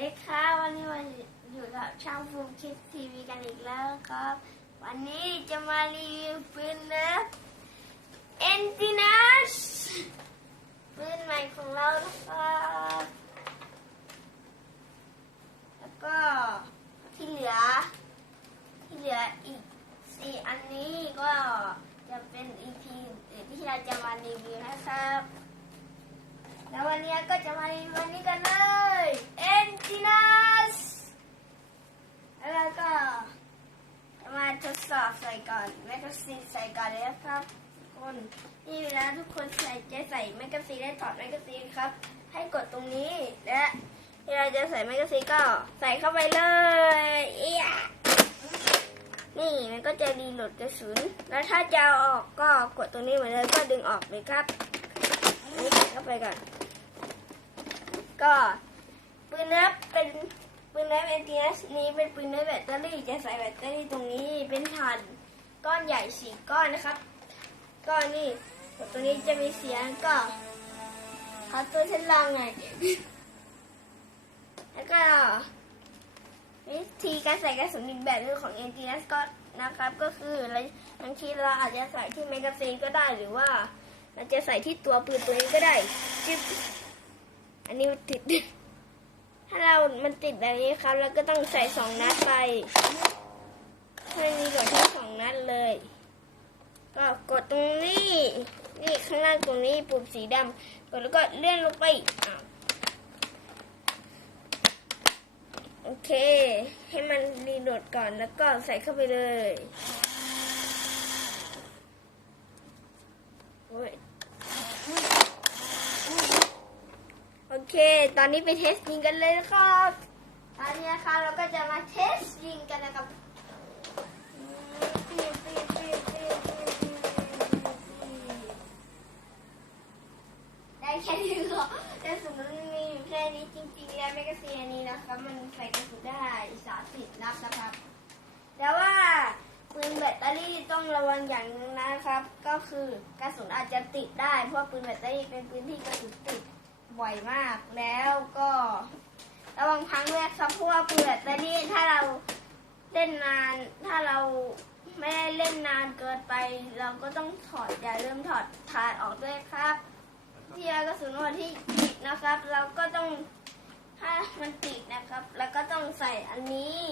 ดีครับวันนี้มาอยู่กับช่างฟูมคิดทีวีกันอีกแล้วครับ วันนี้จะมารีวิวปืนเนะเอนตินัสปืนใหม่ของเรานะครับแล้วก็ที่เหลือ ที่เหลืออีกสี่อันนี้ก็จะเป็นอีพีอื่นที่เราจะมารีวิวนะครับ แล้ววันนี้ก็จะมารีวิววันนี้กันเลย เอ นจินัสแล้วก็มาทดสอบใส่ก่อนแมกกาซีนใส่ก่อนเลยครับทุกคนนี่เวลาทุกคนใส่จะใส่แมกกาซีนได้ถอดแมกกาซีนครับ ให้กดตรงนี้และเวลาจะใส่แมกกาซีนก็ใส่เข้าไปเลยเอียนี่มันก็จะรีโหลดกระสุนแล้วถ้าจะเอาออกก็กดตรงนี้เหมือนเดิมก็ดึงออกเลยครับนี่ใส่เข้าไปก่อน ก็ ปืนเนื้อเป็นปืนเนื้อเอ็นทีเอสนี้เป็นปืนเนื้อแบตเตอรี่จะใส่แบตเตอรี่ตรงนี้เป็นฐานก้อนใหญ่สี่ก้อนนะครับ ก้อนนี่ตรงนี้จะมีเสียงก็ขอตัวทดลองหน่อยแล้วก็วิธีการใส่กระสุนอีกแบบนึงของ n t s ก็นะครับ ก็คือเราบางทีเราอาจจะใส่ที่แมกกาซีนก็ได้หรือว่าเราจะใส่ที่ตัวปืนตัวนี้ก็ได้จิ๊บอันนี้ติด ถ้าเรา มันติดแบบนี้ครับแล้วก็ต้องใส่สองนัดไปให้มีโหลดทั้งสองนัดเลย ก็กดตรงนี้ นี่ข้างล่างตรงนี้ปุ่มสีดำกดแล้วก็เลื่อนลงไปโอเค ให้มันรีโหลดก่อนแล้วก็ใส่เข้าไปเลยโอ้ย โอ เค ตอนนี้ไปเทสยิงกันเลยนะครับ ตอนนี้นะคะเราก็จะมาเทสยิงกันนะครับได้แค่นี้ก็แต่สมมติมันมีอยู่แค่นี้จริงๆแล้วแมกกาซีนนี้นะครับมันใส่กระสุนได้สามสิบนัดนะครับแต่ว่าปืนแบตเตอรี่ต้องระวังอย่างหนึงนะครับ ก็คือกระสุนอาจจะติดได้เพราะปืนแบตเตอรี่เป็นปืนที่กระสุนติด บ่อยมากแล้วก็ระวังพังด้วยครับเพราะว่าปืนแตเตอรี่ถ้าเราเล่นนาน ถ้าเราไม่ได้เล่นนานเกินไป เราก็ต้องถอดอย่าลืมถอดถาดออกด้วยครับ ที่เอากระสุนมาที่ติดนะครับ เราก็ต้องถ้ามันติดนะครับ แล้วก็ต้องใส่อันนี้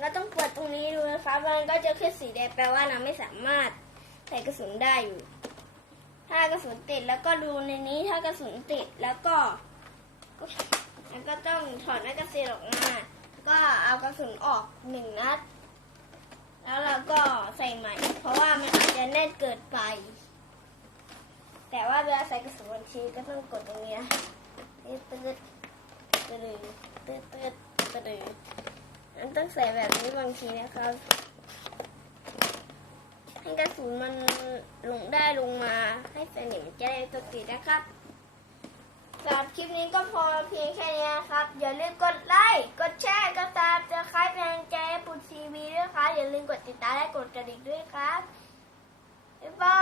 เราต้องเปิดตรงนี้ดูนะครับมันก็จะขึ้นสีแดงแปลว่าเราไม่สามารถใส่กระสุนได้อยู่ ถ้ากระสุนติดแล้วก็ดูในนี้ถ้ากระสุนติดแล้วก็แล้วก็ต้องถอดแมกกาซีนออกมาก็เอากระสุนออกหนึ่งนัด แล้วเราก็ใส่ใหม่ เพราะว่ามันอาจจะแน่นเกินไป แต่ว่าเวลาใส่กระสุนบางทีก็ต้องกดตรงเนี้ยนี่ตืดตืดตืดตืดตืดมันต้องใส่แบบนี้บางทีนะครับ ให้กระสุนมันลงได้ลงมาให้สนิมจะได้ตกติดนะครับสำหรับคลิปนี้ก็พอเพียงแค่นี้นะครับ อย่าลืมกดไลค์ กดแชร์ กดตามจะคล้ายแรงใจปุณทีวีด้วยครับอย่าลืมกดติดตามและกดกระดิ่งด้วยครับ บ๊ายบา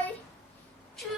ยชู